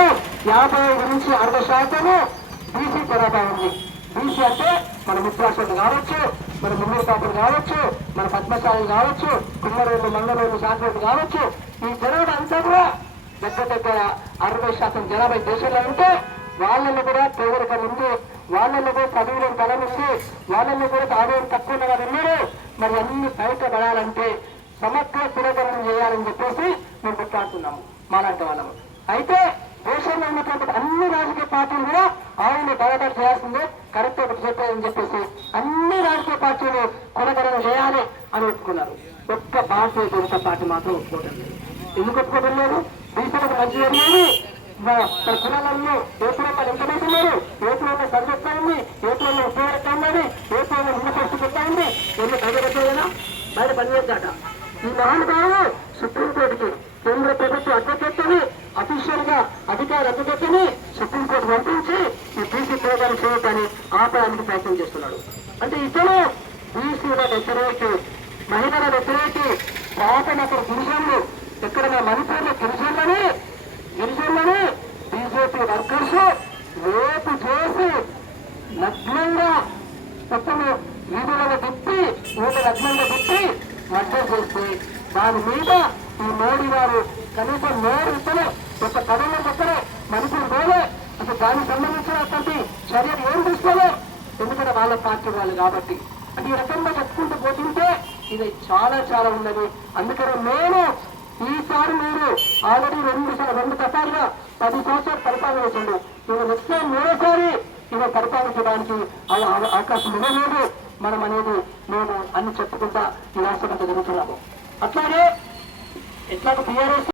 అందులో యాభై ఐదు నుంచి అరవై శాతము బీసీ జనాభా ఉంది. బీసీ అంటే మన ముత్రాసులు కావచ్చు మన ముమ్మడి పాపలు కావచ్చు మన పద్మశాలి కావచ్చు కుమ్మరోళ్ళు మంగళూరు శాఖలు కావచ్చు. ఈ జనాభా అంతా కూడా దగ్గర దగ్గర అరవై శాతం జనాభా దేశంలో ఉంటే వాళ్ళల్లో కూడా పేదరికం ఉంది వాళ్ళల్లో కూడా చదువులేని బలం ఉంది వాళ్ళల్లో కూడా ఆదాయం తక్కువ ఉన్న వారు ఉన్నారు. మరి అన్ని బయటపడాలంటే సమగ్ర పురోగమనం చేయాలని చెప్పేసి మేము కొట్లాడుతున్నాము. మాలాంటి వాళ్ళము. అయితే దేశంలో ఉన్నటువంటి అన్ని రాజకీయ పార్టీలు కూడా ఆయన బయటకు చేయాల్సిందే. కరెక్ట్ ఒకటి చెప్పారని చెప్పేసి అన్ని రాజకీయ పార్టీలు కొనగరణ చేయాలి అని ఒప్పుకున్నారు. ఒక్క భారతీయ జనతా పార్టీ మాత్రం ఒప్పుకోవడం లేదు. ఎందుకు ఒప్పుకోవడం లేదు? బీసీలకు మంచి జరిగింది. తన కులాలలో ఏపీలో కులంలో ఎంతమంది ఉన్నారు ఏపీలో కులంలో సర్వెత్తా ఉంది ఏ ఉపయోగం ఉన్నది ఏ ఉన్న పరిస్థితి ఎట్లా ఉంది ఎన్ని బయటపెట్టేదా బయట పనిచేద్దాట ఈ మహానుభావులు సుప్రీంకోర్టుకి కేంద్ర ప్రభుత్వ అధ్యక్షతని అఫీషియల్గా అధికార అధ్యక్షతని సుప్రీంకోర్టు పంపించి ఈ బీసీ ప్రోగ్రాం చేయటాన్ని ఆపడానికి ప్రయత్నం చేస్తున్నాడు. అంటే ఇతను బీసీల వ్యతిరేకి మహిళల వ్యతిరేకి పాపన అక్కడ గిరిజనులు ఇక్కడ మన మణిపూర్లో గిరిజనులని గిరిజనులని బీజేపీ వర్కర్స్ రేపు చేసి నగ్నంగా మొత్తం వీధులను తిప్పి ఊట నగ్నంగా తిప్పి మద్దతు చేస్తే దాని మీద ఈ మోడీ గారు కనీసం నోరు ఇతను ఒక కథ దానికి సంబంధించినటువంటి చర్యలు ఏం తీసుకోలే ఎందుకంటే వాళ్ళ పార్టీ వాళ్ళు కాబట్టి. అంటే ఈ రకంగా చెప్పుకుంటూ పోతుంటే ఇది చాలా చాలా ఉన్నది అందుకని నేను ఈసారి మీరు ఆల్రెడీ రెండు సార్లు రెండు దశాలుగా పది సంవత్సరాలు పరిపాలన చేసిండు నేను నెక్స్ట్ మూడోసారి ఈయన పరిపాలించడానికి అవకాశం ఇవ్వలేదు. మనం అనేది మేము అన్ని చెప్పుకుంటా ఈ రాష్ట్రంలో జరుగుతున్నాము. అట్లాగే ఎట్లాగ టీఆర్ఎస్